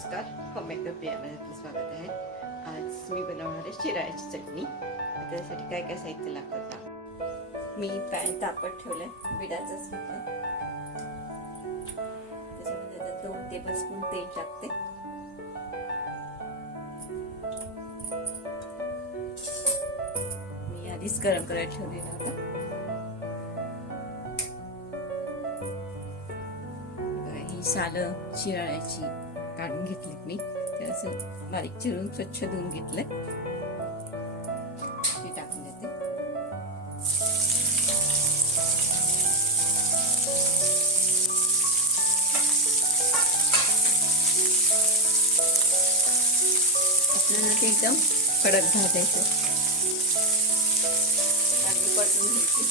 नमस्कार, होममेकर प्रियामध्ये आपलं स्वागत आहे. आज मी बनवणार आहे शिराळ्याची चटणी. त्यासाठी काय काय साहित्य लागतं. मी पॅन तापत ठेवलंय, बिडाचंच घेतलंय. त्याच्यामध्ये आता 2 टेबलस्पून तेल टाकते. मी आधीच गरम करायला ठेवलेला होता. ही सालं शिराळ्याची काढून घेतली मी. त्याचं बारीक चिरून स्वच्छ धुवून घेतलंय. ते टाकून देते. आपल्याला ते एकदम कडक भाजायचं, चांगली परतून घ्यायची.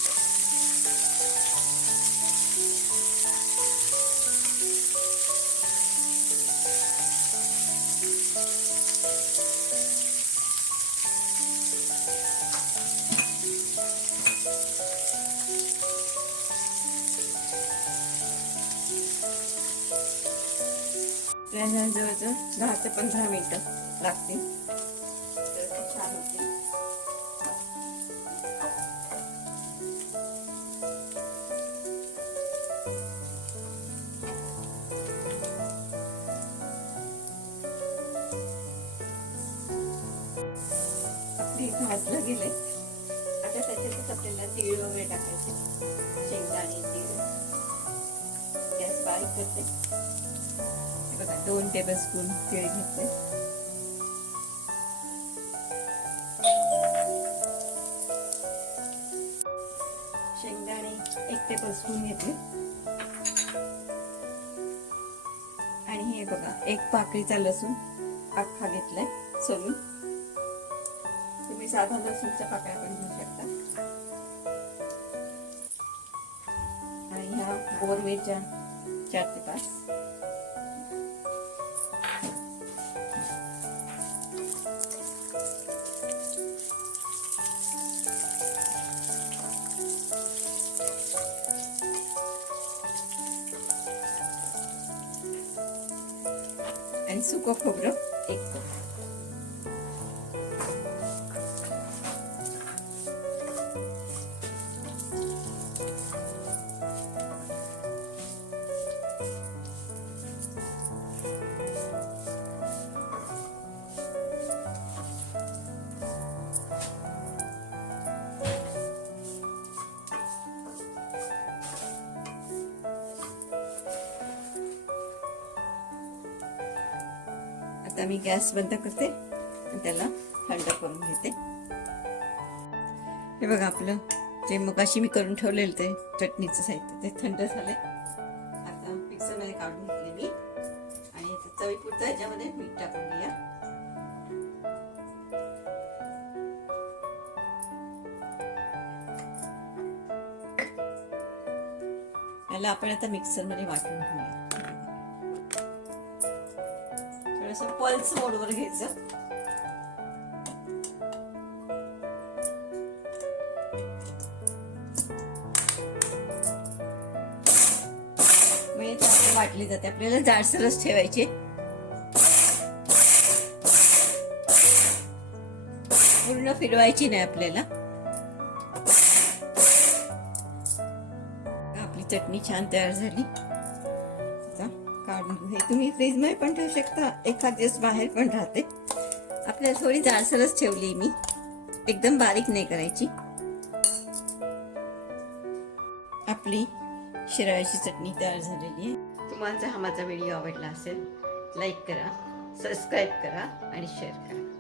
जवळजवळ 10 ते 15 मिनिटं लागतील. तर छान होते. आपली भाजलं गेले. आता त्याच्यातच आपल्याला तीळ वगैरे टाकायचे, शेंगदाणे, तीळ. गॅस बारीक करते. बघा 2 टेबलस्पून तीळ घेतले. शेंगदाणे 1 टेबलस्पून घेतले. आणि हे बघा 1 पाकळीचा लसूण अख्खा घेतलाय सोलून. तुम्ही साधा लसूणच्या पाकळ्या पण घेऊ शकता. आणि ह्या गोल मिरच्या 4 ते 5. आणि सुकं खोबरं 1 कप. आता मी गॅस बंद करते आणि त्याला थंड करून घेते. हे बघा आपलं जे मगाशी मी करून ठेवलेलं ते चटणीचं साहित्य ते थंड झालंय. आता मिक्सरमध्ये काढून घेतले मी. आणि चवीपुरतं ह्याच्यामध्ये मीठ टाकून घ्या. याला आपण आता मिक्सरमध्ये वाटून घेऊया. थोडंसं पल्स मोडवर घ्यायचं. म्हणजे वाटली जाते. आपल्याला जाडसरच ठेवायचे. पूर्ण फिरवायची नाही आपल्याला. आपली चटणी छान तयार झाली. काढून हे तुम्ही फ्रीज मध्ये पण ठेवू शकता. एखाद दिवस बाहेर पण राहते. आपल्याला थोडी जाडसरच ठेवली मी, एकदम बारीक नाही करायची. आपली शिराळ्याची चटणी तयार झालेली आहे. तुम्हाला जर हा माझा व्हिडिओ आवडला असेल, लाईक करा, सबस्क्राईब करा आणि शेअर करा.